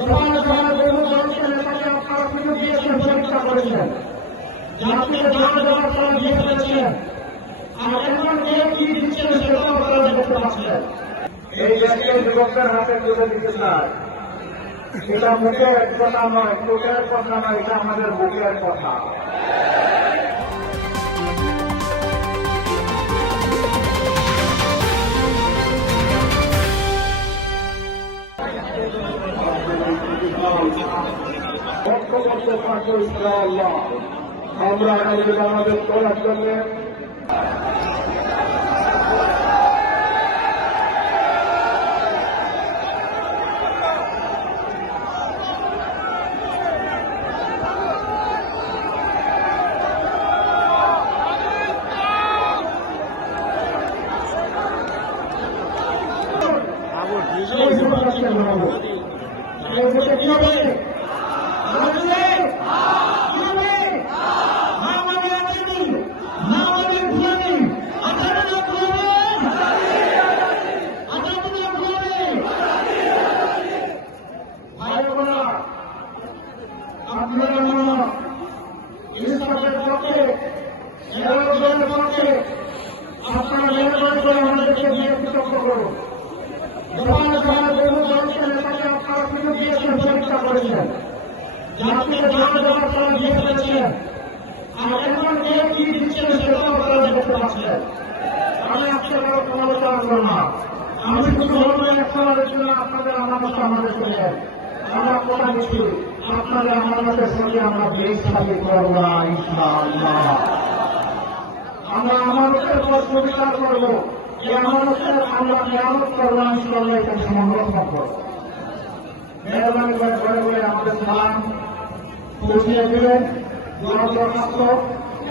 দফায় দফায় বহু মানুষের নেতাকে আপনারা সুযোগ দিয়েছেন, পরীক্ষা করেছেন, জাতিকে দেওয়া দেওয়ার তারা দিয়ে ফেলেছেন। আর এখন কে কি দিচ্ছেন সেটাও আপনারা দেখতে পাচ্ছেন। এই দেশের যুবকদের হাতে তুলে দিতে চায়, এটা মুখের কথা নয়, কোটের কথা নয়, এটা আমাদের বুকের কথা। আমরা আগামী বাংলাদেশ করার জন্য আপনারা মেহরবানি করে আমাদেরকে দিয়ে কৃতজ্ঞ করুন। দফায় দফায় বহু মানুষের নেতাকে আপনারা সুযোগ দিয়েছেন, পরীক্ষা করেছেন, জাতিকে দেওয়া দেওয়ার তারা দিয়ে ফেলেছেন। আর এখন কে কি দিচ্ছেন সেটাও আপনারা দেখতে পাচ্ছেন। আমি আজকে বড় সমালোচনা করব না, আমি শুধু বলবো একটা আলোচনা আপনাদের আমার মতো আমাদের চলেন। আমরা কথা দিচ্ছি আপনাদের আমার মতের সঙ্গে আমরা দেশ স্থাপিত করব না ইনশাআল্লাহ। আমরা আমানতের পর প্রতিকার করব, এই আমানতের আমরা মেরামত করব না ইনশাআল্লাহ। এটা সংরক্ষণ করব। মেহরবানি করে ঘরে ঘরে আমাদের সালাম পৌঁছিয়ে দিলেন। দরখাস্ত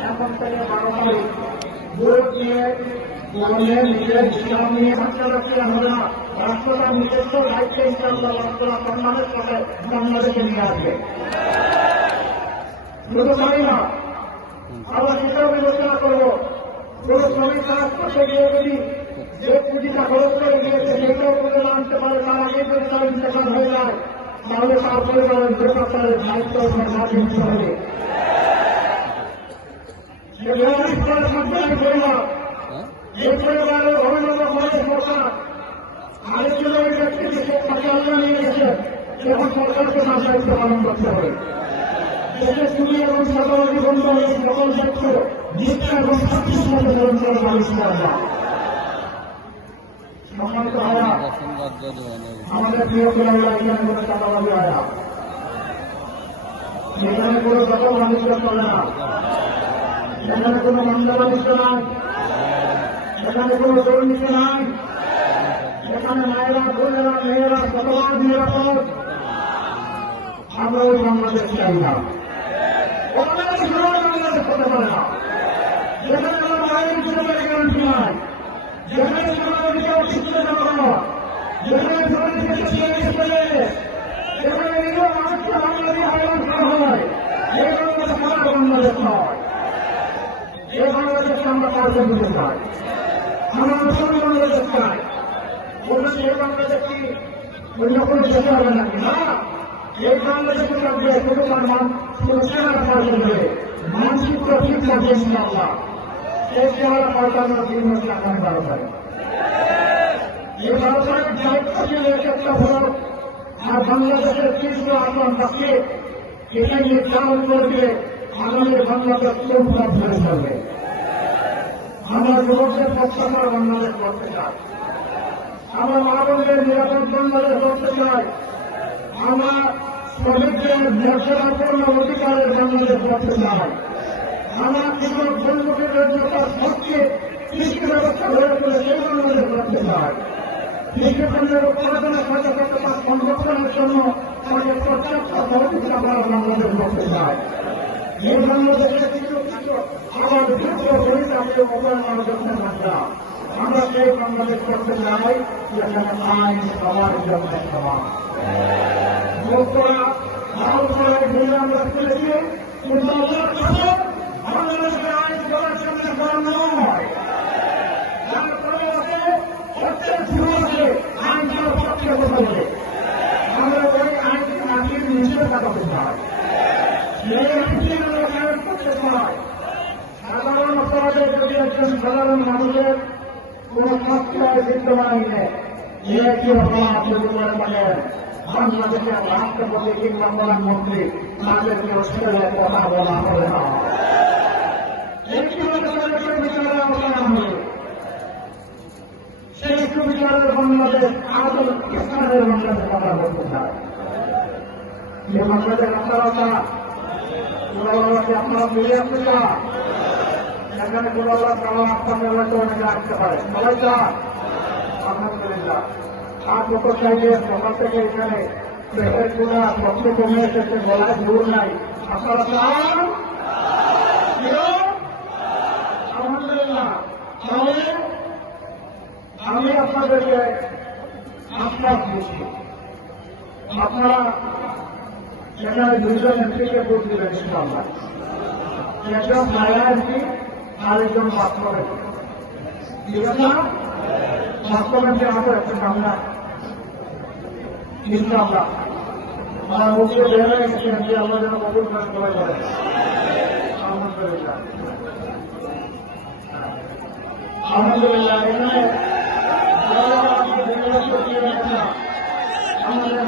এখন থেকে 12 তারিখ ভোট দিয়ে বললেন নিজের ইসলাম নিয়ে রাষ্ট্রপতি হবে না, রাষ্ট্রটা নিজস্ব দায়িত্বে ইনশাআল্লাহ রাষ্ট্ররা সম্মানের সাথে বাংলাদেশে নিয়ে আসবে। শুধু তাই না, আবার সেটাও বিবেচনা করব, কোন শ্রমিক কাজ করতে গিয়ে যদি যে পুঁজিটা খরচ করে গিয়েছে সেটাও করে আনতে পারে, তার আগে যদি তার ইন্তেকাল হয়ে যায় তাহলে তার পরিবারের বেসরকারের দায়িত্ব সরকারকে নিতে হবে। এই পরিবারের অভিভাবক হয়ে সরকার আরেকজন ওই ব্যক্তিকে তাকে আল্লাহ নিয়ে গেছে, এখন সরকারকে তার দায়িত্ব পালন করতে হবে। দেশের চুরি এবং সরকারি বন্ধ হয়ে সকল দায়িত্ব নিষ্ঠা এবং শান্তির সাথে পালন করার মানুষ করা। সম্মানিত হওয়া আমাদের প্রিয় খেলোয়াড়রা এখানে কোনো চাঁদাবাজি হয় না, এখানে কোনো দখল বাণিজ্য চলে না, এখানে কোনো মন্দা বাণিজ্য নাই, এখানে কোনো দুর্নীতি নাই, এখানে মায়েরা বোনেরা মেয়েরা শতভাগ নিরাপদ। আমরা ওই বাংলাদেশ চাই না, বাংলাদেশ হতে পারে না যেখানে আমার মায়ের জীবনের গ্যারান্টি নাই, যেখানে জীবনের শিক্ষা দেওয়া, যেখানে যেখানে নিজের মানুষকে বাংলাদেশ আহ্বান করা হয়, এই বাংলাদেশ আমার বাংলাদেশ নয়। এই বাংলাদেশকে আমরা পাল্টে দিতে চাই, আমরা নতুন বাংলাদেশ চাই। বলবেন এই বাংলাদেশ কি অন্য কোনো দেশে হবে নাকি? না, এই বাংলাদেশে থাকবে শুধু তার চেহারা পাল্টে, মানচিত্র ঠিক থাকবে ইনশাআল্লাহ। এই চেহারা পাল্টানোর জন্য আগামী 12 তারিখ এই 12 তারিখ দায়িত্বশীল একটা হল আর বাংলাদেশের কিছু আসন বাকি এটা নির্ধারণ করবে আগামী বাংলাদেশ কোন পথ ধরে চলবে। আমরা যুবকদের পক্ষান্তর বাংলাদেশ করতে চাই, আমরা মা-বোনদের নিরাপদ বাংলাদেশ করতে চাই, আমরা শ্রমিকদের ব্যবসার পূর্ণ অধিকারের বাংলাদেশ করতে চাই, আমরা কৃষক বন্ধুদের জন্য তার পক্ষে কৃষি ব্যবস্থা গড়ে তুলে সেই বাংলাদেশ করতে চাই। কৃষিপণ্যের উৎপাদনের সাথে সাথে তার সংরক্ষণের জন্য তাকে পর্যাপ্ত সহযোগিতা করার বাংলাদেশ করতে চাই। এই বাংলাদেশের কিছু কিছু আবার যুদ্ধ পরিচালকের মোবাইল মানুষের ভাষা আমরা সেই বাংলাদেশ করতে চাই যেখানে আইন সবার জন্য সমান। লোকরা ভারত ভুলে আমরা ফেলেছি, কিন্তু আল্লাহর কাছে বাংলাদেশের আইন সবার জন্য সমান নয়। যার পরে আছে প্রত্যেক যুবকে আইন সবার পক্ষে কথা বলে আমরা ওই আইন করতে চায়, করতে চায়। সাধারণ অপরাধে যদি একজন সাধারণ মানুষের কোন সত্যের বিদ্যমান নেই, কি অপরাধ যদি করে থাকেন বাংলাদেশের রাষ্ট্রপতি কিংবা প্রধানমন্ত্রী তাদেরকে ছেড়ে কথা বলা হবে না। সেই সুবিচারের বাংলাদেশ আদল ইসলামের বাংলাদেশ কথা বলতে চায়। যে বাংলাদেশ আপনারা আপনারা মিলে আসতে চান, এখানে কোনো আপনাদের হয়তো অনেকে আসতে পারে, সবাই চান আলহামদুলিল্লাহ। আর কত চাইলে সকাল থেকে এখানে পেটের গুণা শক্ত কমে এসেছে, গলায় জোর নাই, আপনারা চান আলহামদুলিল্লাহ। তাহলে আমি আপনাদেরকে আশ্বাস দিচ্ছি, আপনারা এখানে দুইজন এমপিকে ভোট দিলেন ইনশাআল্লাহ, একজন মায়া এমপি আর একজন বাস্তব এমপি, ঠিক আছে না? বাস্তব এমপি আমাদের একটু সামনে ইনশাআল্লাহ আমার মুখে বের হয়ে গেছে এমপি, আল্লাহ যেন কবুল করে সবাই করে আলহামদুলিল্লাহ। আলহামদুলিল্লাহ এখানে আমাদের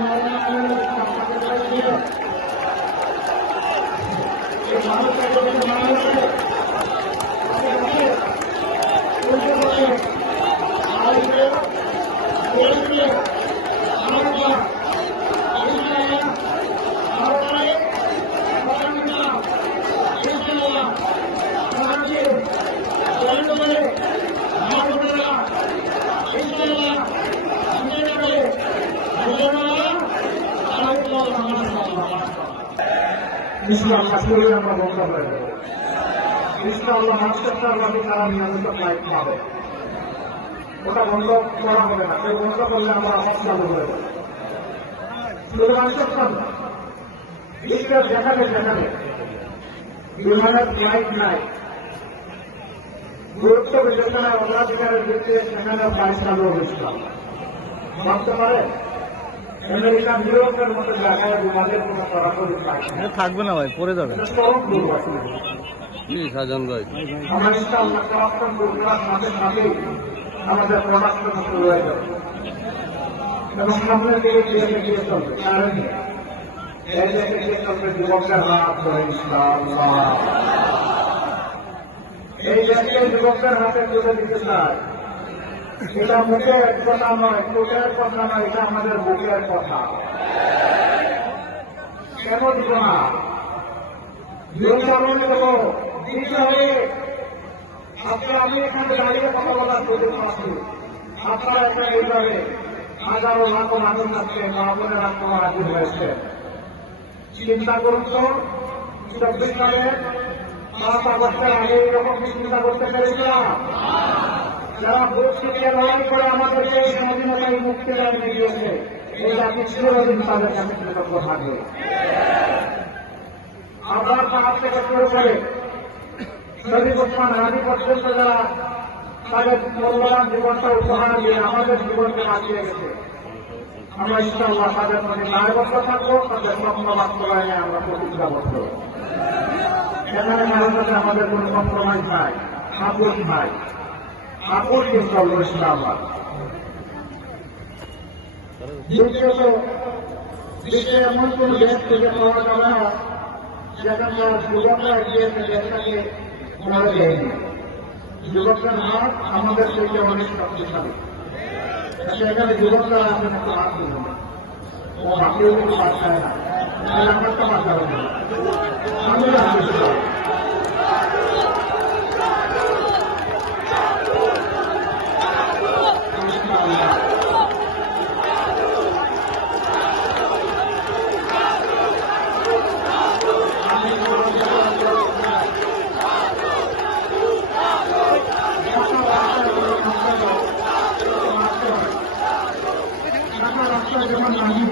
ইসলাম আসলে আমরা বন্ধ হয়ে যাবো ইনশাআল্লাহ। মাস্টারবাদী তারা নিয়মিত ফ্লাইট পাবে, ওটা বন্ধ করা হবে না। কেউ বন্ধ করলে আমরা আবার চালু হয়ে যাবো। শুধু মাস্টার না, বিশ্বের যেখানে যেখানে বিমানের ফ্লাইট নাই, গুরুত্ব বিবেচনায় অগ্রাধিকারের ভিত্তিতে সেখানে ফ্লাইট চালু হয়েছিল। ভাবতে পারে আমেরিকান ইউরোপের মতো জায়গায় বিমানের কোন সরাসরি ফ্লাইট থাকবে না ভাই, পড়ে যাবে। আমার ইনশাআল্লাহ পরাক্রম দুর্ঘটনার সাথে সাথেই আমাদের প্রোডাকশন শুরু হয়ে যাবে এবং সামনের দিকে গিয়ে চলবে। কারণ এই দিকে গিয়ে চলবে যুবকদের হাত ধরে ইনশাআল্লাহ। এই দেশকে যুবকদের হাতে তুলে দিতে চায়, এটা মুখের কথা নয়, চোখের কথা নয়, এটা আমাদের বুকের কথা। কেন দিব না? দিতে হবে। আজকে আমি এখানে দাঁড়িয়ে কথা বলার সুযোগ পাচ্ছি, আপনারা একটা এইভাবে হাজারো লাখো মানুষ আজকে মহাবনের আক্রমণ হাজির হয়েছে। চিন্তা করুন তো, 24 সালের 5 আগস্টের আগে এরকম চিন্তা করতে পেরেছিলাম? যারা ভোট থেকে লড়াই করে আমাদেরকে এই স্বাধীনতায় মুক্তি দাঁড়িয়ে দিয়েছে, এই জাতি চিরদিন তাদের কাছে কৃতজ্ঞ থাকবে। আপনার পাহাড় থেকে শুরু করে শহীদ ওসমান হাদি পর্যন্ত যারা তাদের মূল্যবান জীবনটা উপহার দিয়ে আমাদের জীবনকে বাঁচিয়ে গেছে, আমরা ইনশাআল্লাহ তাদের প্রতি দায়বদ্ধ থাকবো, তাদের স্বপ্ন বাস্তবায়নে আমরা প্রতিজ্ঞাবদ্ধ। এখানে ভারতে আমাদের কোন কম্প্রোমাইজ নাই, আপোষ নাই, আপোষ দিয়ে চলবো ইনশাআল্লাহ। দ্বিতীয়ত, বিশ্বে এমন কোন দেশ থেকে পাওয়া যাবে না যেখানকার যুবকরা গিয়ে দেশটাকে গড়ে দেয়নি। যুবকদের হাত আমাদের থেকে অনেক শক্তিশালী। সেখানে যুবকরা আসেন একটু হাত দিল, ও হাতেও কিন্তু বাঁচায় না, তাহলে আমার তো বাঁচাবে না। আমি যেমন নাহি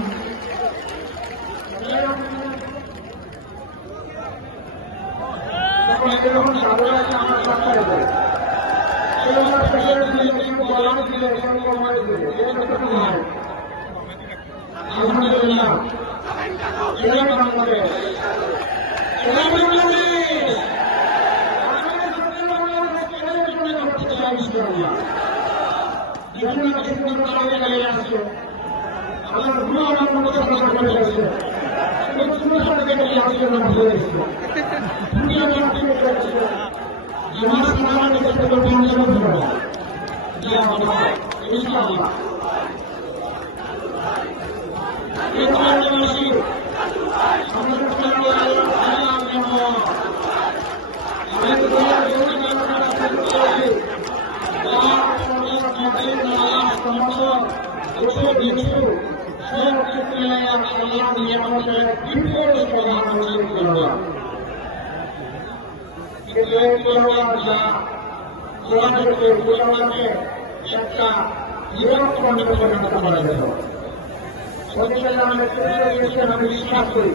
এরকম সাধনা আমার সরকারে দেয়, এরকম বলা দিলে এরকম দিলে আলহামদুলিল্লাহ জয় বাংলাদেশ, জয় বাংলাদেশ। আমার গুরু আমার মতো কথা করে গেছে, একটা নিরাপত্তা পরিণত করা গেল। আমি বিশ্বাস করি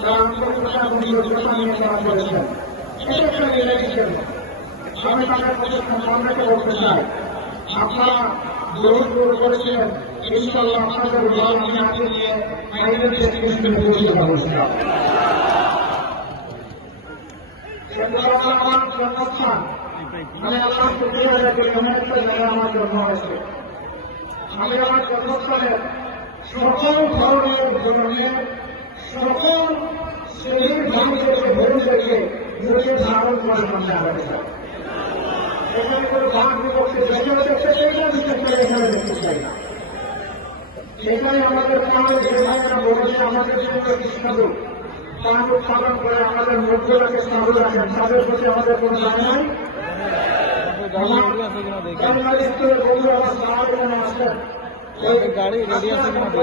তারা আন্তর্জাতিক নিয়ে করা করেছেন, এটা একটা নির্দেশন। আমি তাদের কাছে সম্মানকে বলতে চাই, আপনারা গ্রহণ করেছিলেন, ইনশাআল্লাহ আপনাদের দল আমি আগে নিয়ে বাইরের দেশকে পৌঁছে যাবো। আমার জন্মস্থান, আমি আল্লাহ শুকরিয়া আদায় করি, এমন একটা জায়গায় আমার জন্ম হয়েছে। আমি আমার জন্মস্থানের সকল ধরনের সকল শ্রেণীর মানুষদেরকে ভূমিদেরকে নিজের ধারণ করে সামনে আগাতে চাই। এখানে কোনো ভাগ বিভক্তি যেখানে দেখতে চাই না, বিশেষ করে এখানে দেখতে চাই না। সেখানে আমাদের পাহাড়ে যে ভাইরা বলেছে আমাদের জন্য কৃষ্ণদূর পান উৎপাদন করে আমাদের মধ্যরাকে সাধু রাখেন, তাদের প্রতি আমাদের কোনো দায় নাই। আমাদের গাড়ি রেডি আছে কিনা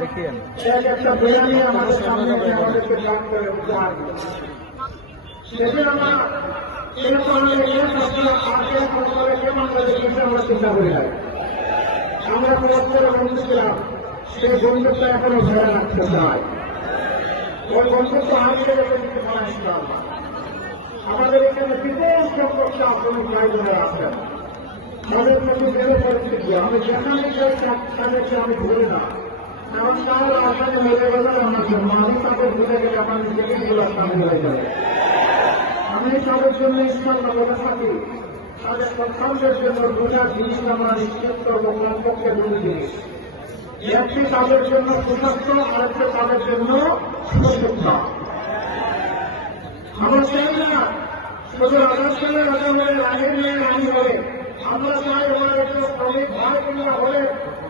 দেখিয়েন। আমরা পরস্পর বন্ধু ছিলাম, সেই বন্ধুত্ব এখনো ধরে রাখতে চাই। ওই বন্ধুত্ব হারিয়ে গেলে কিন্তু আসলাম। আমাদের এখানে বিপুল সংখ্যক শ্রমিক ভাইবোনেরা আছেন, তাদের প্রতি বেড়ে পরিস্থিতি আমি যেখানে তাদেরকে আমি ভুলি না, কারণ তারা আসামে মেরে গেলে আমার জন্য আমি তাদের ভুলে গেলে আমার নিজেকে এগুলো সামনে হয়ে যাবে। আমি তাদের জন্য ইসলামটা বলে থাকি, তাদের সন্তানদের জন্য দুটা জিনিস আমরা নিশ্চিত করবো, কমপক্ষে দুটো জিনিস। একটি তাদের জন্য সুস্বাস্থ্য, আরেকটি তাদের জন্য সুশিক্ষা। আমরা চাই না শুধু রাজস্থানের রাজামের রাগে নিয়ে রানি হলে, আমরা চাই ওরা একটু শ্রমিক ভাই কিংবা হলে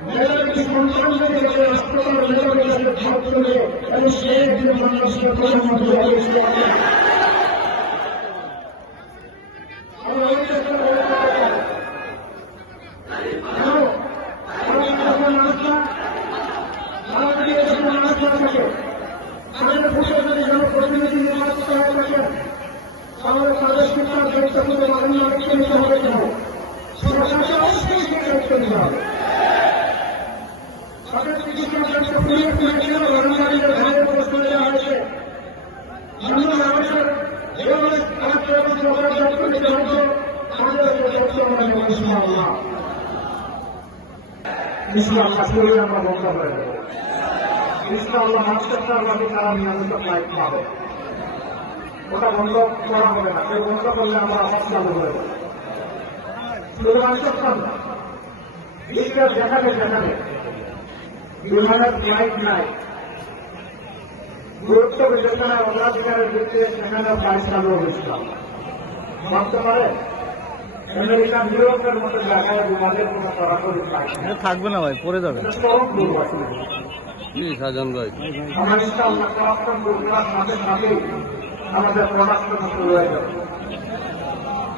মেধাবী সন্তানদের রাষ্ট্রপাল মেধাবীদের ভাগ করে এবং সে একজন মানুষকে প্রধানমন্ত্রী হয়েছে। প্রতিনিধি নির্বাচিত হয়ে থাকেন, তাহলে তাদের শিক্ষার দায়িত্ব কিন্তু মান্য দায়িত্ব নিতে হবে কেন? সরকারকে অবশ্যই সেই দায়িত্ব নিতে হবে। তাদের চিকিৎসার দায়িত্ব পুড়িয়ে কেন বাগানবাড়িদের ঘরের উপর চলে দেওয়া হয়েছে? অন্য মানুষের যেভাবে রাষ্ট্র এবং সরকারের দায়িত্ব নিতে হতো, তাদের দায়িত্ব আমরা নেব ইনশাআল্লাহ। ইনশাআল্লাহ শরীর আমরা বন্ধ করে দেবো। ইনশাআল্লাহ মানুষের বাকি তারা নিয়মিত ফ্লাইট পাবে, ওটা বন্ধ করা হবে না। কেউ বন্ধ করলে আমরা আবার চালু করে দেবো। শুধু মানুষের না, বিশ্বের যেখানে যেখানে বিমানের ফ্লাইট নাই, গুরুত্ব বিবেচনায় অগ্রাধিকারের ভিত্তিতে সেখানে ফ্লাইট চালু হয়েছিলাম। ভাবতে পারে আমেরিকা ইউরোপের মতো জায়গায় বিমানের কোনো সরাসরি ফ্লাইট থাকবে না ভাই, পড়ে যাবে। চরম দুর্বল। সাজান ভাই আমরা ইনশাআল্লাহ পরাক্রম করার সাথে সাথেই আমাদের পরাক্রম শুরু হয়ে যাবে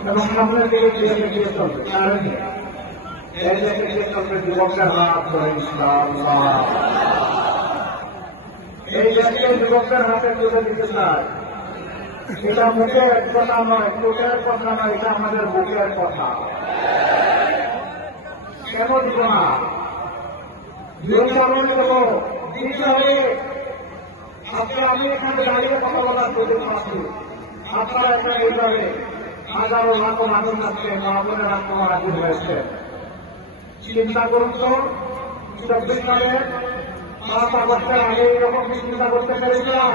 এবং সামনের দিকে এগিয়ে চলবে। কারণ এই যে এগিয়ে চলবে যুবকের হাত ধরে ইনশাআল্লাহ। এই জাতীয় যুবকের হাতে তুলে দিতে চায়, এটা মুখের কথা নয়, চোখের কথা নয়, এটা আমাদের বুকের কথা। কেন দিব না? আজকে আমি এখানে দাঁড়িয়ে কথা বলার সুযোগ পাচ্ছি, আপনারা এখানে এইভাবে হাজারো লাখো মানুষ আছে, মা বোনেরা তোমার হাজির হয়েছে। চিন্তা করুন তো 24 সালে 5 আগস্টের আগে এরকম কি চিন্তা করতে পেরেছিলাম?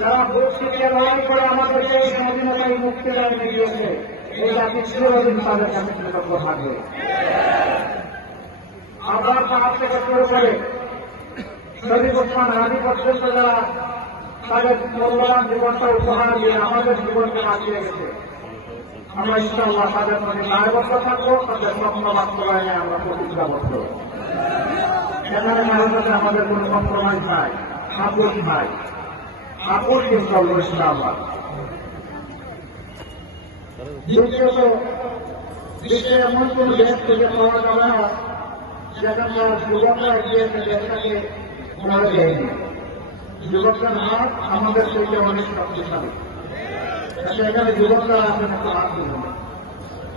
যারা ভোট শিখিয়ে লড়াই করে আমাদেরকে এই স্বাধীনতায় মুক্তি দাঁড়িয়ে দিয়েছে, এই জাতি চিরদিন তাদের কাছে কৃতজ্ঞ থাকবে। আবার পাহাড় থেকে শুরু করে শহীদ ওসমান হাজি পর্যন্ত যারা তাদের মূল্যবান জীবনটা উপহার দিয়ে আমাদের জীবনকে বাঁচিয়ে গেছে, আমরা ইনশাআল্লাহ তাদের প্রতি দায়বদ্ধ থাকবো, তাদের স্বপ্ন বাস্তবায়নে আমরা প্রতিজ্ঞাবদ্ধ। এখানে ভারতে আমাদের কোন কম্প্রোমাইজ নাই, আপোষ নাই, আপোষ কিন্তু ইসলামাবাদ। দ্বিতীয়ত, বিশ্বে এমন কোন দেশ থেকে পাওয়া যাবে না যেখানকার যুবকরা গিয়ে দেশটাকে গড়ে দেয়নি। যুবকদের হাত আমাদের থেকে অনেক শক্তিশালী। সেখানে যুবকরা আসেন একটু হাত দিবেন,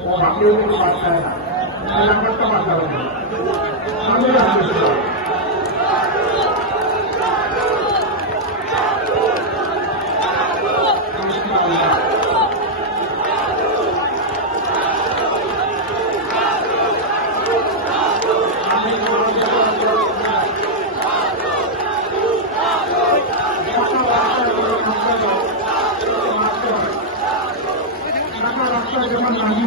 ও হাতেও কিন্তু বাঁচায় না, আমারটা বাঁচাবে না। আমি যেমন নামি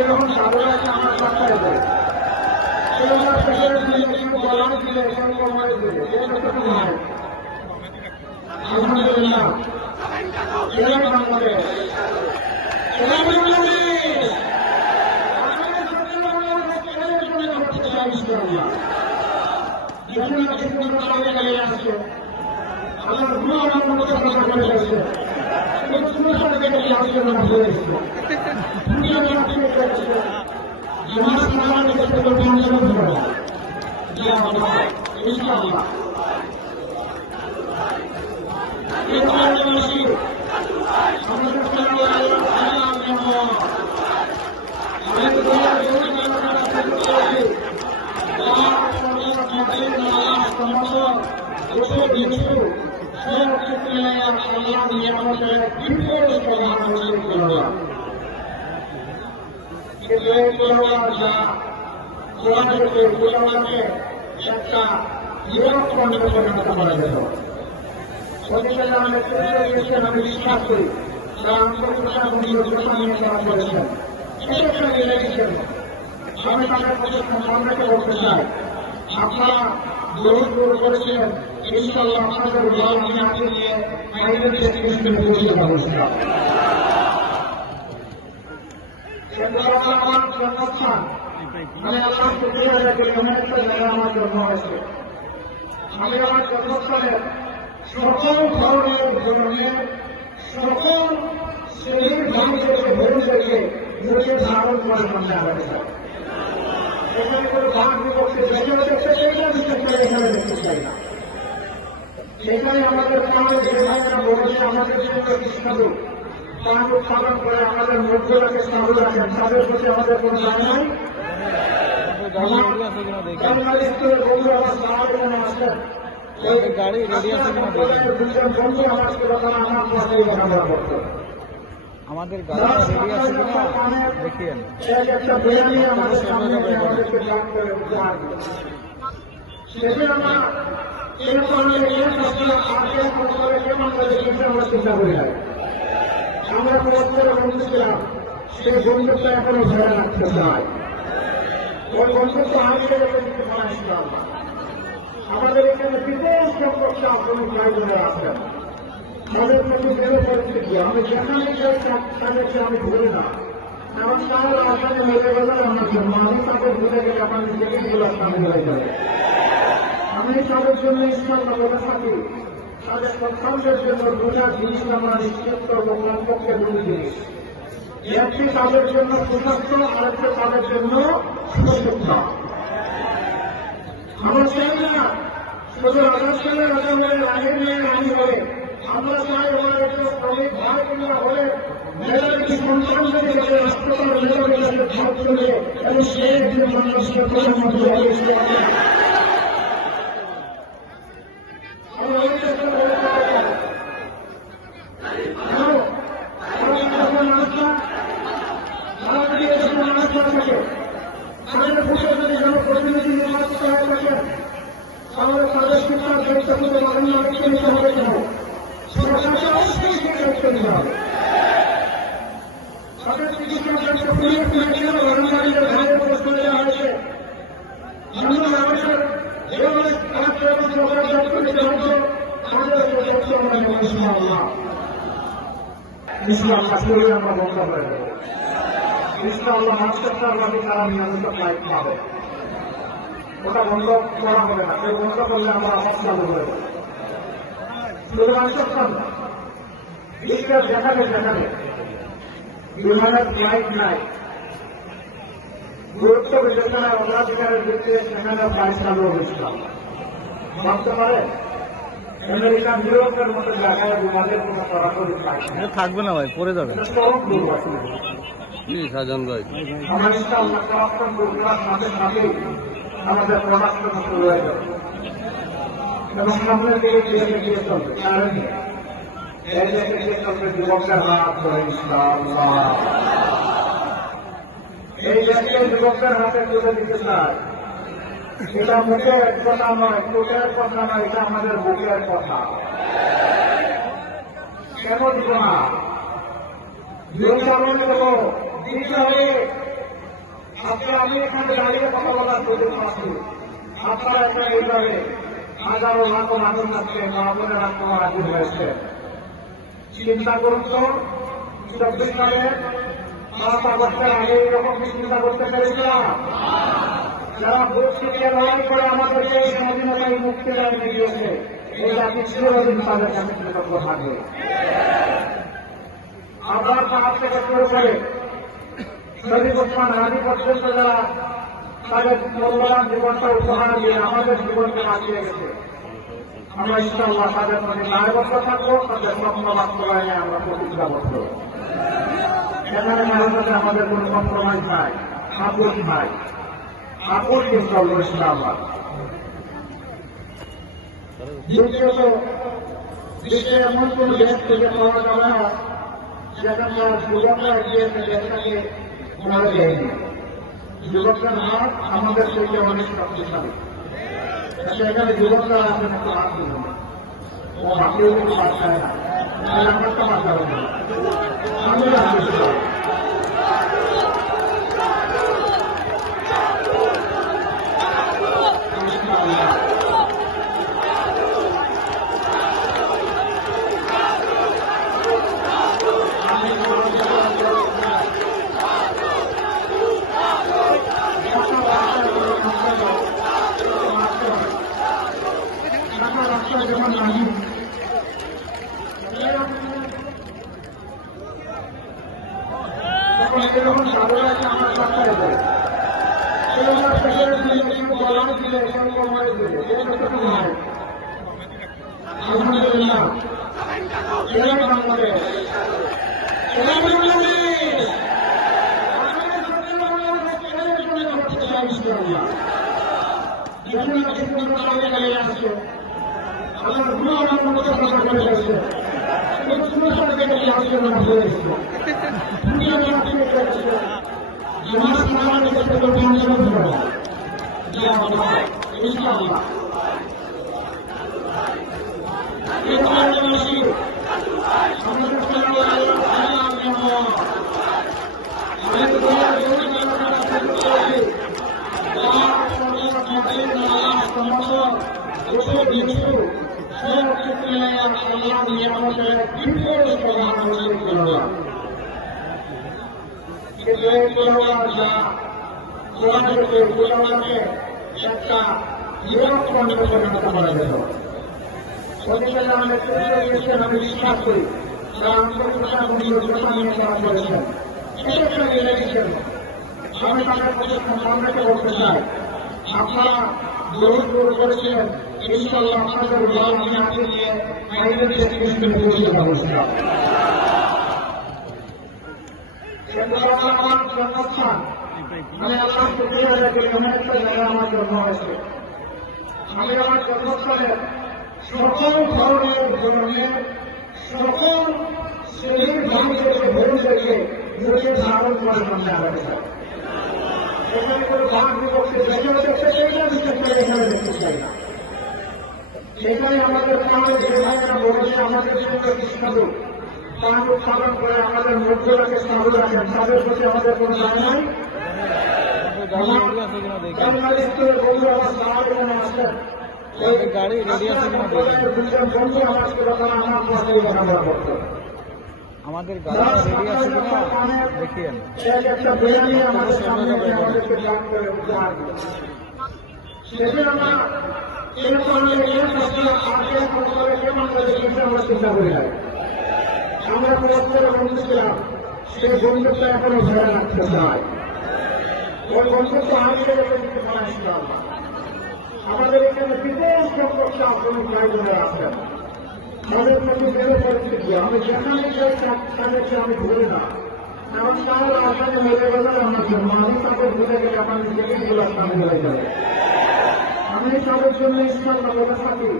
এরকম সাধুরা আছে আমার সরকারে দেয়, সেরকম প্রেসিডেন্ট দিলে কিন্তু বলার দিলে সেরকম হয়ে দিলে এরকম হয়। আলহামদুলিল্লাহ, এরাই বাংলাদেশ, এরাই বাংলাদেশ। আমার গুরু আমার মতো কথা করে গেছে, একটা বিরোধ পরিণত করা যেত। আমি বিশ্বাস করি তারা আন্তর্জাতিক নিয়ে তারা করেছেন, আমি তাদের প্রতি সম্মানকে বলতে চাই, আপনারা গ্রহণ করেছিলেন, ইনশাআল্লাহ আপনাদের উদাহরণ আমি আগে নিয়ে বাইরের দেশকে পৌঁছে যাবো। আমার জন্মস্থান, আমি আল্লাহ শুকরিয়া আদায় করি, এমন একটা জায়গায় আমার জন্ম হয়েছে। আমি আমার জন্মস্থানের সকল ধরনের সকল শ্রেণীর ভাইদেরকে ভূমিদেরকে বুঝে ধারণ করে সামনে আগাতে, এখানে কোনো ভাগ বিভক্তি যেখানে দেখতে চাই না, বিশেষ করে এখানে দেখতে চাই না। সেখানে আমাদের পাহাড়ে যে ভাইয়েরা বলেছে আমাদের জন্য কৃষ্ণাদু পান উৎপাদন করে আমাদের মধ্যরাকে সাধু রাখেন, তাদের প্রতি আমাদের কোনো দায় নাই। বন্ধু আমার সাহায্য এখানে আসছেন, গাড়ি রেডি আছে কিনা দুজন বন্ধু আমার কথা আমার পাশেই লেখাপড়া করতো। আমাদের গাড়িটা রেডি আছে কিনা দেখিয়েন। একটা বিরিয়ানি আমাদের সামনে আমাদেরকে দান করে উপহার দিল। সেদিন আমরা এরকম আমরা চিন্তা করি নাই, আমরা পরস্পর বন্ধু ছিলাম, সেই বন্ধুত্ব এখনো ধরে রাখতে চাই। ওই বন্ধুত্ব হারিয়ে গেলে কিন্তু আসলাম। আমাদের এখানে বিপুল সংখ্যক শ্রমিক ভাইবোনেরা আছেন, তাদের প্রতি বেড়ে পরিস্থিতি আমি যেখানে যাই তাদেরকে আমি ভুলি না, কারণ তারা আসামে মেরে গেলে আমার জন্য আমি তাদের ভুলে গেলে আমার নিজেকে গুলো সামনে হয়ে যাবে। আমি তাদের জন্য ইসলামটা বলে থাকি, তাদের সন্তানদের জন্য দুটা জিনিস আমরা নিশ্চিত করবো, কমপক্ষে দুটি জিনিস। একটি তাদের জন্য সুস্বাস্থ্য, আরেকটি তাদের জন্য সুশিক্ষা। আমরা চাই না শুধু রাজস্থানের রাজা হলে রাজের মেয়ে রানী হলে, আমরা চাই ওরা একটু শ্রমিক ভাই কিংবা হলে মেয়েদেরকে সন্তানদের যাতে রাষ্ট্রপাল মেয়েদের যাতে ভাব চলে এবং সে একজন মানুষকে প্রধানমন্ত্রী হবে। দিতে হবে। তাদের চিকিৎসা ক্ষেত্রে পুলিশ পুলিশের কর্মচারীদের ঘরে প্রবেশ করে দেওয়া হয়েছে। আমরা মানুষের যেভাবে স্বাস্থ্য এবং সরকার যত্ন নিতে হতো আমাদের যত্ন আমরা নেব ইনশাআল্লাহ। ইনশাআল্লাহ শরীর আমরা বন্ধ করে দেব। ইনশাআল্লাহ হাসপাতালবাদী তারা নিয়মিত ফ্লাইট পাবে। ওটা বন্ধ করা হবে না, কেউ বন্ধ করলে আমরা আবার চালু করে দেব। শুধু হাসপাতাল না, বিশ্বের যেখানে যেখানে বিমানের ফ্লাইট নাই, গুরুত্ব বিবেচনায় অগ্রাধিকারের ভিত্তিতে সেখানে ফ্লাইট চালু হয়েছিল। ভাবতে পারে আমেরিকান ইউরোপের মতো জায়গায় বিমানের কোনো সরাসরি ফ্লাইট নেই। থাকবে না ভাই, পরে যাবে। চরম দুর্ঘটনা। সাজান ভাই আমরা ইনশাআল্লাহ করাপ্শন দুর্ঘটনার সাথে সাথেই আমাদের প্রোডাকশন শুরু হয়ে যাবে এবং সামনের দিকে এগিয়ে চলবে। কারণ এই যে এগিয়ে চলবে যুবকদের হাত ধরে ইনশাআল্লাহ। এই দেশকে যুবকদের হাতে তুলে দিতে চাই। এটা মুখের কথা নয়, কোটের কথা নয়, এটা আমাদের বুকের কথা। কেন দিব না? দুই কারণে দেবো, দিতে হবে। আজকে আমি এখানে দাঁড়িয়ে কথা বলার সুযোগ পাচ্ছি। আপনারা এখানে এইভাবে হাজারো লাখো মানুষ আজকে মহাবনের আক্রমণ হাজির হয়েছে। চিন্তা করুন তো, 24 সালে 5 আগস্টের আগে এইরকম কি চিন্তা করতে পেরেছিলাম? যারা ভোট ছিটিয়ে লড়াই করে আমাদেরকে এই স্বাধীনতা এই মুক্তির আইনে দিয়েছে, এই জাতি চিরদিন তাদের কাছে কৃতজ্ঞ থাকবে। আবার পাহাড় থেকে শুরু করে শহীদ ওসমান হাদি পর্যন্ত যারা তাদের মূল্যবান জীবনটা উপহার দিয়ে আমাদের জীবনকে বাঁচিয়ে গেছে, আমরা ইনশাআল্লাহ তাদের প্রতি দায়বদ্ধ থাকবো, তাদের স্বপ্ন বাস্তবায়নে আমরা প্রতিজ্ঞাবদ্ধ। সেখানে ভারতের আমাদের কোন কম্প্রোমাইজ নাই, আপোষ নাই, আপোষ কিন্তু চলবো ইনশাআল্লাহ। দ্বিতীয়ত, বিশ্বের এমন কোন দেশ থেকে পাওয়া যাবে না যেখানকার যুবকরা গিয়েছে দেশটাকে মনে দেয়নি। যুবকদের হাত আমাদের থেকে অনেক শক্তিশালী। সেখানে যুবকরা আসেন একটু হাত দিবেন, ও বাকিও কিন্তু বাচ্চায় না, তাহলে আমারটা বাচ্চা হবে। আমি যেমন নামি এরকম সাধু আছে আমার বাচ্চায় দেয়, সেরকম বলার দিলে সেরকম হয়ে দিলে এরকম হয়। আলহামদুলিল্লাহ, এরাই বাংলাদেশ, এরাই বাংলাদেশ। আমার গুরু আমার মধ্যে ভাষা করে গেছে, সমস্যা থেকে আলোচনা হয়েছে। সমাজ সমাজ ইনশাআল্লাহ একটা নিরক্ষণে পরিণত করা যেত। আমি বিশ্বাস করি যারা আন্তর্জাতিক নিয়ে তারা করেছেন, সেক্ষেত্রে লেগেছেন। আমি তাদের প্রতি সম্মানকে বলতে চাই, আপনারা দৌড় দৌড় করেছিলেন, ইনশাআল্লাহ আপনাদের দল আমি আগে নিয়ে বাইরের দেশে পৌঁছে যাবো। আমার জন্মস্থান, আমি আল্লাহ শুকরিয়া আদায় করি, এমন একটা জায়গায় আমার জন্ম হয়েছে। আমি আমার জন্মস্থানে সকল ধরনের ধর্মের সকল শ্রেণীর মানুষদেরকে ভূমিদেরকে নিজের ধারণ করে সামনে আগাতে চাই। এখানে কোনো ভাগ বিপক্ষে যেখানে দেখতে চাই না, বিশেষ করে এখানে দেখতে চাই না। সেখানে আমাদের প্রাণের যে ভাইরা বলেছে আমাদের জন্য কৃষ্ণদূত, পান উৎপাদন করে আমাদের মধ্যরাকে চালু রাখেন, তাদের প্রতি আমাদের কোনো দায় নাই। গাড়ি রেডি আছে কিনা দেখি। প্রাইমারি স্কুলের বন্ধু আমার তারা এখানে আসেন, গাড়ি রেডি আছে কিনা দেখি। দুজন বন্ধু আমার ছিল, তারা আমার পাশে লেখাপড়া করতো। আমাদের গাড়িটা রেডি আছে কিনা দেখিয়েন। একটা বিরিয়ানি আমাদের সামনে আমাদেরকে দান করে উপহার দিল। সেদিন আমরা এরকম আমরা চিন্তা করি নাই। আমরা পরস্পরের বন্ধু ছিলাম, সেই বন্ধুত্ব এখনো ধরে রাখতে চাই। ওই বন্ধুত্ব হারিয়ে রেখে দিতে পারছিলাম না। আমাদের এখানে বিপুল সংখ্যক শ্রমিক ভাই বোনেরা আছেন, তাদের প্রতি বেড়ে পরিস্থিতি আমি যেখানে তাদেরকে আমি ভুলি না, কারণ তার আসামে মেরে গেলে আমার জন্য আমি তাদের ভুলে গেলে আমার নিজেকেই ভুলার সামনে হয়ে যাবে। আমি তাদের জন্য ইসলামটা বলে থাকি,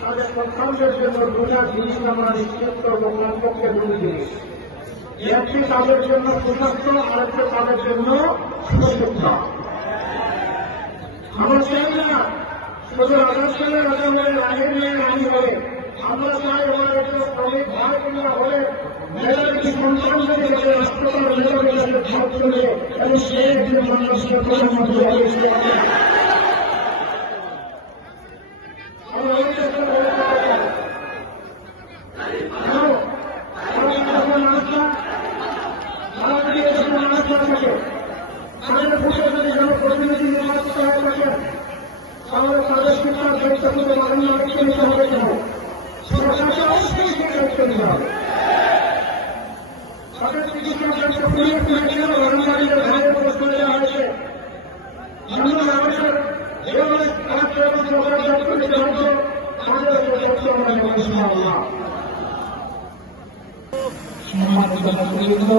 তাদের সন্তানদের জন্য দুটা জিনিস আমরা নিশ্চিত করবো, কমপক্ষে দুটো জিনিস। একটি তাদের জন্য সুস্বাস্থ্য, আরেকটি তাদের জন্য সুশিক্ষা। আমরা চাই না শুধু রাজস্থানে রাজা হলে রাগের নিয়ে রানী হলে, আমরা চাই ওরা একটু শ্রমিক ভাই বোনেরা হলে মেধাবী সন্তানদের যাতে রাষ্ট্রপাল মেধাবী যাতে ভাগ চলে এবং সে একজন মানুষকে প্রধানমন্ত্রী হবে। আমরা ওই চেষ্টা করে তাদের ভোটে যদি জনপ্রতিনিধি নির্বাচিত হয়ে থাকেন, তাহলে তাদের শিক্ষার দায়িত্বগুলো বাগান্য ব্যক্তি নিতে হবে কেন? সরকারকে অবশ্যই সেই দায়িত্ব নিতে হবে। তাদের চিকিৎসার দায়িত্ব পুলিশ করেছিল, বাগানবাড়িদের ভাইয়ের উপর চলে দেওয়া হয়েছে। জন্য মানুষের যেভাবে রাষ্ট্র এবং সরকার দায়িত্ব নিতে হতো, তাদের উপর দায়িত্ব আমরা নেব ইনশাআল্লাহ। সম্মানিত নেতৃবৃন্দ,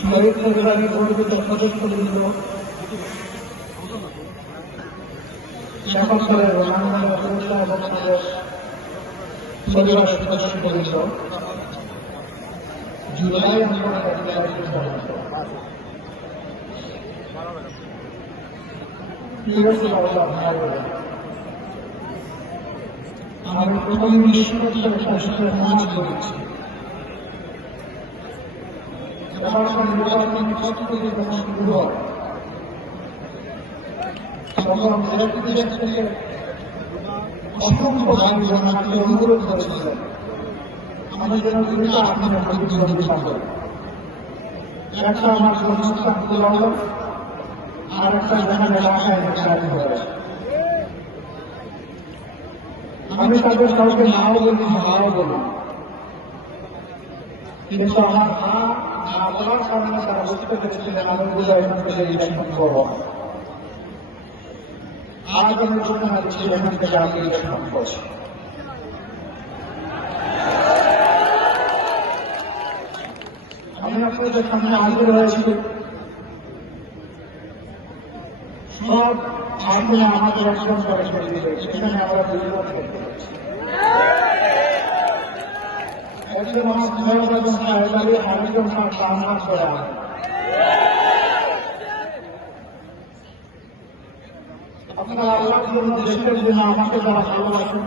শহীদ পরিবারের গর্বিত সদস্যবৃন্দ, সকলের মাননীয় পুরুষা এবং পরিবারের সদস্যবৃন্দ, জুলাই আন্দোলনের আমি প্রথম বিশ্ববিদ্যালয়ের শাসকের নাম করেছি। এবার নির্বাচন প্রস্তুতি যখন শুরু হয়, তখন দেশ থেকে অসংখ্য ভাই বোন আমাকে অনুরোধ করেছিলেন আমি যেন দুইটা আপনার প্রতিদ্বন্দ্বী পাবো। একটা আমার সংস্থা আব্দুল আলম, আর একটা যেখানে এলাকায় নির্বাচন হয়ে। আমি তাদের কাউকে নাও বলি, হাও বলি, কিন্তু আমার মা না বলার কারণে তারা বুঝতে পেরেছিলেন আমি বুঝা এখান থেকে ইলেকশন করবো। আজ আমি জন্য হচ্ছে এখান থেকে আমি ইলেকশন করছি। আমি আপনাদের সামনে হাজির হয়েছি, সব আসলে আমাদের একজন করে দিবে, সেখানে আমরা দুজন একজন আমার মেয়রজন সাহেব আলী, আরেকজন আমার সামনা করে আসে। আপনারা আল্লাহর জন্য, দেশের জন্য আমাকে যারা ভালোবাসেন,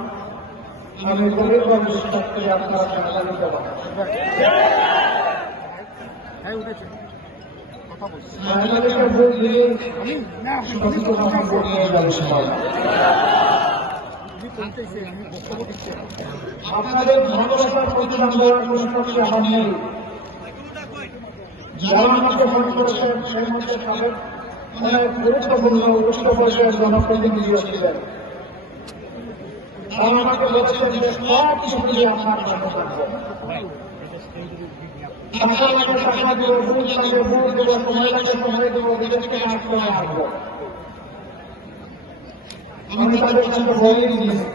আমি গরিব বিশ্বাস করি আপনারা চাকরি পাবেন। সাহেবালিকে ভোট দিয়ে সচেতনতা ভোট নিয়ে যাবে সবাই। আপনাদের ভালোবাসার প্রতিদান দেওয়ার কোনো পক্ষে আমার নেই। যারা আমাকে ভোট করেছেন সেই মধ্যে তাদের অনেক গুরুত্বপূর্ণ উচ্চ পর্যায়ের জনপ্রতিনিধিও ছিলেন। তারা আমাকে বলছেন যে সব কিছু দিয়ে আপনার পাশে থাকবেন, টাকা লাগে টাকা দেবো, ভোট লাগে ভোট দেবো, সময় লাগে সময় দেবো, বিদেশকে কাজ করে আসবো। আমি তাদের সঙ্গে বলেই দিয়েছি,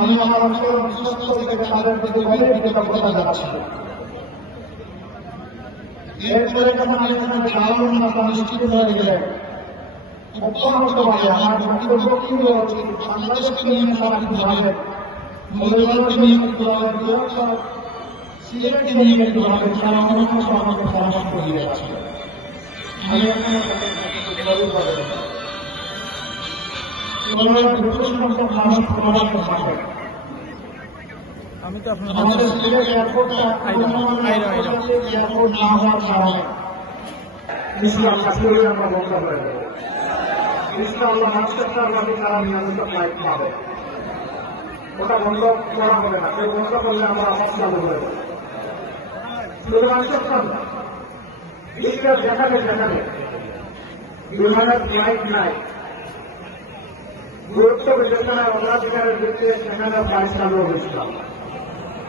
আমি আমার অঞ্চল থেকে তাদের প্রতি বলে কৃতজ্ঞতা জানাচ্ছি। এরপরে যখন আমি এখানে দাঁড়ালাম না, তখন নিশ্চিত হয়ে গেলেন অব্যাহতভাবে আমার বক্তব্য কি হওয়া উচিত, বাংলাদেশকে নিয়ে তারা কি ভাবেন, মৌলবাদকে নিয়ে কি ভাবেন, সিলেটকে নিয়ে কি ভাবেন, তারা অনেক কিছু আমাকে পরামর্শ দিয়ে যাচ্ছে। আমি এখানে দ্রুত সংখ্যক মানুষ প্রবাস করতে আমি তো আপনার আমাদের সিলেট এয়ারপোর্টটা এয়ারপোর্ট না হওয়ার কারণে ইনশাআল্লাহ শরীর আমরা বন্ধ করে দেবো। ইনশাআল্লাহ মানসেক্টরবাদী তারা নিয়মিত ফ্লাইট পাবে, ওটা বন্ধ করা হবে না। কেউ বন্ধ করলে আমরা আবার চালু করে দেবো। শুধু মানসেক্টর না, বিশ্বের যেখানে যেখানে বিমানের ফ্লাইট নাই, গুরুত্ব বিবেচনায় অগ্রাধিকারের ভিত্তিতে সেখানে ফ্লাইট চালু হয়েছিল।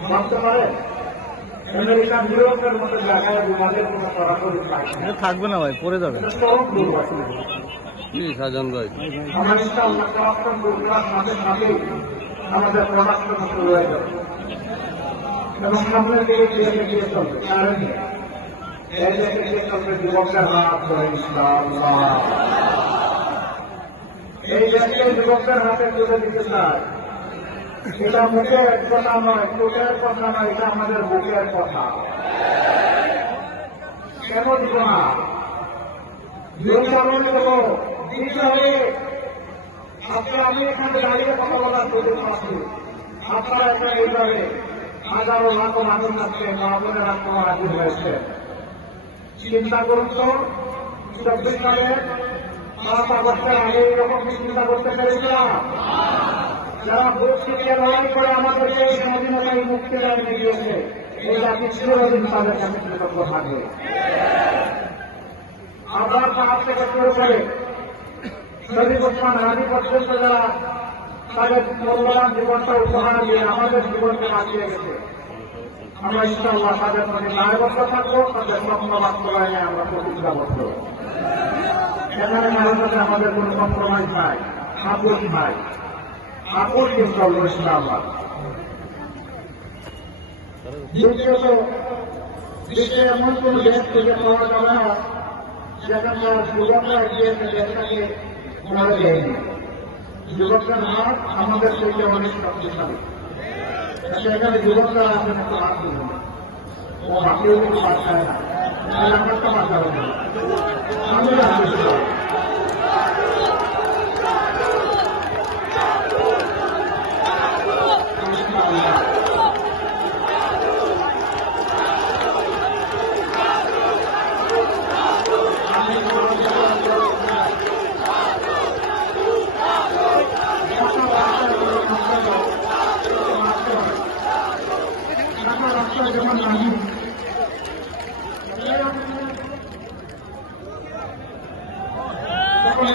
ভাবতে পারে আমেরিকান ইউরোপের মতো জায়গায় বিমানের কোনো সরাসরি ফ্লাইট নেই। থাকবে না ভাই, পড়ে যাবে। চরম দুর্বল। সাজান ভাই, আমরা ইনশাআল্লাহ করাপশন দূর করার সাথে সাথেই আমাদের প্রোডাকশন শুরু হয়ে যাবে এবং সামনের দিকে এগিয়ে চলবে। কারণ এই যে এগিয়ে চলবে যুবকদের হাত ধরে ইনশাআল্লাহ। এই দেশকে যুবকদের হাতে তুলে দিতে চায়। এটা মুখের কথা নয়, চোখের কথা নয়, এটা আমাদের বুকের কথা। কেন দিব না? আজকে আমি এখানে দাঁড়িয়ে কথা বলার সুযোগ পাচ্ছি। আপনারা এখানে এইভাবে হাজারো লাখো মানুষ আছে, মা বোনেরা তোমার হাজির হয়েছে। চিন্তা করুন তো, 24 সালে 5 আগস্টের আগে এরকম চিন্তা করতে পেরেছিলাম? যারা ভোট শিখিয়ে লড়াই করে আমাদেরকে এই স্বাধীনতায় মুক্তি দাঁড়িয়ে দিয়েছে, এই জাতি চিরদিন তাদের কাছে কৃতজ্ঞ থাকবে। আমরা পাহাড় থেকে শুরু করে শহীদ ওসমান হাজি পর্যন্ত যারা তাদের মূল্যবান জীবনটা উপহার দিয়ে আমাদের জীবনকে বাঁচিয়ে গেছে, আমরা ইনশাআল্লাহ তাদের প্রতি দায়বদ্ধ থাকবো, তাদের স্বপ্ন বাস্তবায়নে আমরা প্রতিজ্ঞাবদ্ধ। সেখানে ভারতে আমাদের কোন কম্প্রোমাইজ নাই, আপোষ নাই, আপোষ কিন্তু চলবো ইনশাআল্লাহ। দ্বিতীয়ত, বিশ্বে এমন কোন দেশ থেকে পাওয়া যাবে না যেখানকার যুবকরা গিয়েছে দেশটাকে মনে দেয়নি। যুবকদের হাত আমাদের থেকে অনেক শক্তিশালী। সেখানে যুবকরা আছেন, একটু হাত দিবেন। ও হাতেও কিন্তু হাত খায় না, আমারটা হাত দেওয়া না। আমি যেমন নামি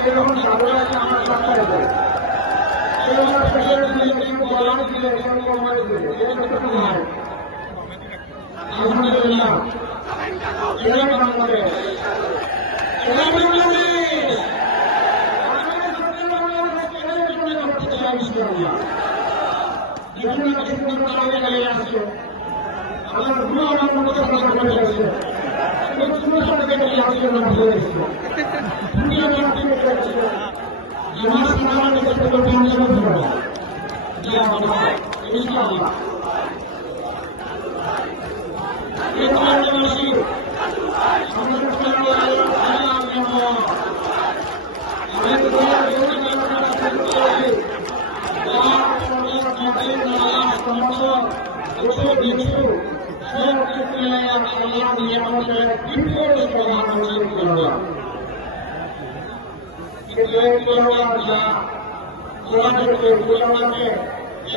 এরকম সাধনা আছে আমার সরকারে দেয়। বলা দিলে আলহামদুলিল্লাহ বাংলাদেশ আসছে। আমার গুরু আমার মতো কথা বলে গেছে, তোমার সাথে আসছে না হয়ে গেছে। আমার সমাজ থেকে তো টেনশন হবে না। ইনশাআল্লাহ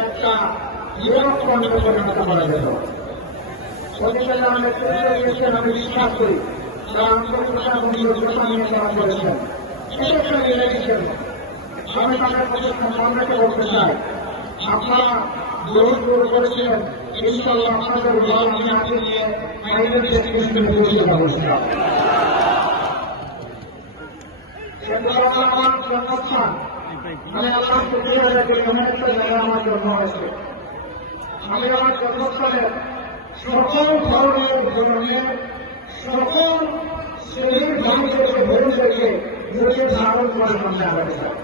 একটা বিরক্ত পরিণত করা গেল। আমি বিশ্বাস করি তারা আন্তর্জাতিক নিয়ে তারা করেছেন, বিশেষ রেখেছেন। আমি তাদের প্রতিষ্ঠান সামনেকে বলতে চাই, আপনারা গ্রহণ করেছিলেন। ইনশাআল্লাহ আপনাদের দল আমি হাতে নিয়ে বাইরের দেশে পৌঁছে যাবো। আমার জন্মস্থান, আমি আল্লাহ শুকরিয়া আদায় করি, এমন একটা জায়গায় আমার জন্ম হয়েছে। আমি আমার জন্মস্থানে সকল ধরনের সকল শ্রেণীর ভাইদেরকে ভেবেদেরকে বুঝে ধারণ করে সামনে আগাতে চাই।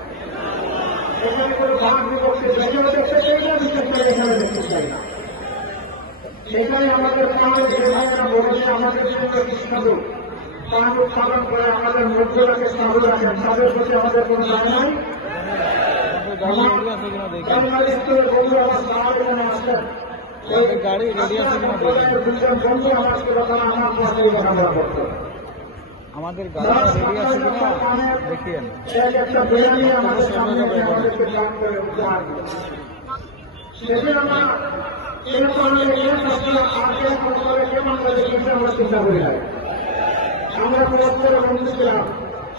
এখানে কোনো ভাগ বিপক্ষে যেখানে দেখতে চাই না, বিশেষ করে এখানে দেখতে চাই না। এখানে আমাদের পাড়ায় যে ভাইয়েরা বলেছে আমাদের জন্য কৃষ্ণদূত পান উৎপাদন করে আমাদের মধ্যটাকে চালু রাখেন, তাদের প্রতি আমাদের কোনো দায় নাই। জার্নালিস্টের বন্ধু আমার সারা এখানে আসছেন, আমাদের গাড়ি রেডি আছে কিনা দেখেন। আমাদের গাড়িটা রেডি আছে কিনা দেখেন। একটা বিরিয়ানি আমাদের সামনে আমাদেরকে দান করে উপহার দিল। শেষে আমরা এরকম আমরা চিন্তা করি নাই। আমরা পরস্পরের বন্ধু ছিলাম,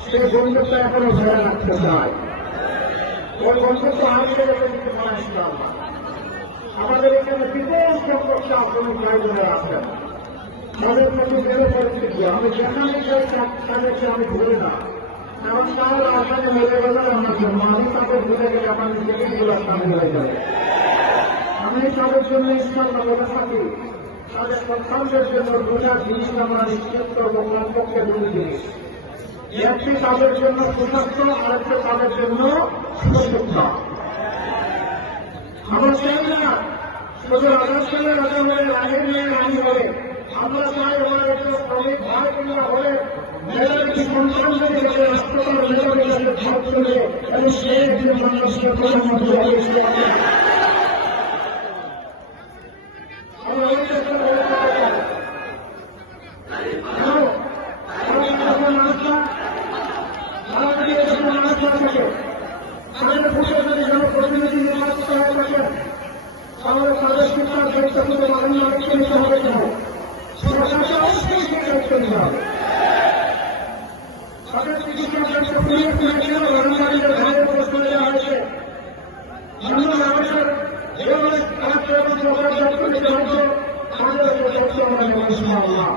সেই বন্ধুত্ব এখনো ধরে রাখতে চাই। ওই বন্ধুত্ব হারিয়ে রেখে দিতে পারছিলাম না। আমাদের এখানে বিপুল সংখ্যক শ্রমিক ভাই বোনেরা আছেন, তাদের প্রতি বেড়ে পরিস্থিতি আমি যেখানে তাদেরকে আমি ভুলি না। কারণ তারা আসামে মেরে গেলে আমার জন্য আমি তাদের ভুলে গেলে আমার নিজেকে এগুলো সামনে হয়ে যাবে। আমি তাদের জন্য ইসলাম বলে থাকি, তাদের সন্তানদের জন্য দুটা জিনিস আমরা নিশ্চিত করবো, কমপক্ষে দুটি জিনিস। একটি তাদের জন্য সুস্বাস্থ্য, আরেকটি তাদের জন্য সুশিক্ষা। আমরা চাই না শুধু রাজস্থানে রাজা হলে রাগের নিয়ে রানী হলে, আমরা চাই আমার একটু শ্রমিক ভাই বোনেরা হলে মেধাবী সন্তানদের যাতে রাষ্ট্রপাল মেধাবী যাতে ভাব চলে এবং সে একজন মানুষকে প্রধানমন্ত্রী হবে। আমরা অনেক চেষ্টা করে তাদের ভূষে যদি জনপ্রতিনিধি নির্বাচিত হয়ে থাকেন তাহলে তাদের শিক্ষার দায়িত্ব কিন্তু অন্য ব্যক্তি নিতে হবে কেন? সরকারকে অবশ্যই সেই দায়িত্ব নিতে হবে। তাদের চিকিৎসার দায়িত্ব পুলিশ করেছিল, কর্মচারীদের ঘরে প্রবেশ করে দেওয়া হয়েছে। অন্য মানুষের যেভাবে কাজ এবং সরকার দায়িত্ব নিতে হচ্ছে তাদের দায়িত্ব আমরা নেব ইনশাআল্লাহ।